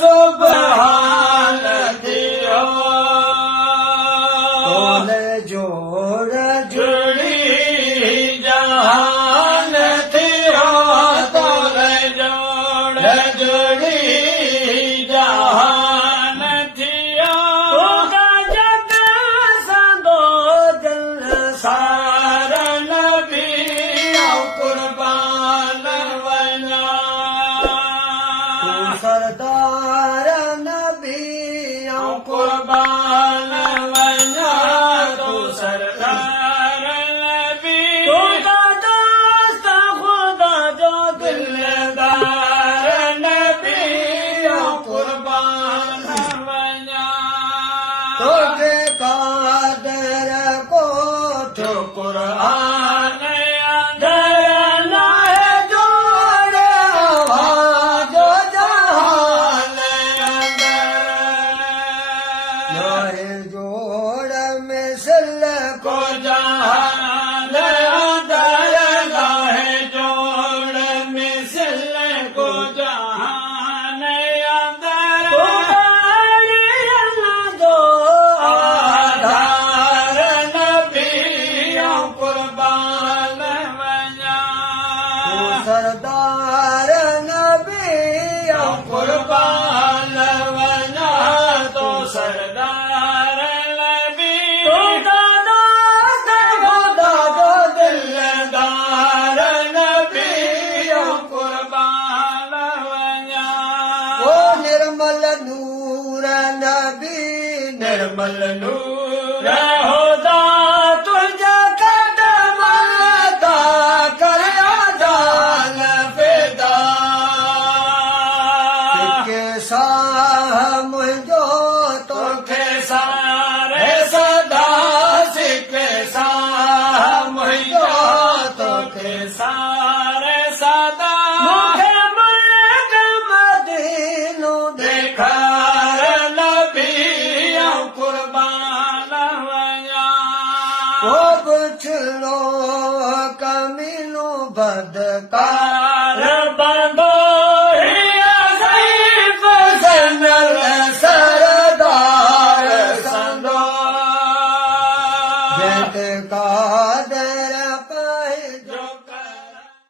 सुभान थियो तोले जोड़ जुड़ी जहान थियो तोले जोड़ जुड़ी जहान थियो तोगा जग संदो दिल सारा नबी कुर्बान वञा तू सरदार नबी कुर्बान वञा तू सरदार नबी तोगा दोस्त खुदा जो दिल दिलदार नबी कुर्बान वञा तोखे कादर को जो क़ुरान अंदर लाए जोड़ आवाज जहान लाए जोड़ मिसल को जहान अंदर लाहे जोड़ मिसल को जहान अंदर जो आधार नबी कुर्बान वञा सरदार नबी कुर्बान वञा तो सरदार नबी खुदा दोस्त खुदा जो दिल दिलदार नबी कुर्बान वञा वो निर्मल नूर नबी निर्मल नूर होदा तुझे कदम ता करया जान फिदा के साह मुझो तो तोखे सारे सदा सिख साह मुहिंजो तोखे सारे सदा मुखे मुल्क मदीनो देखार नबी कुर्बान वञा वो पुछलो कमीनो बदकार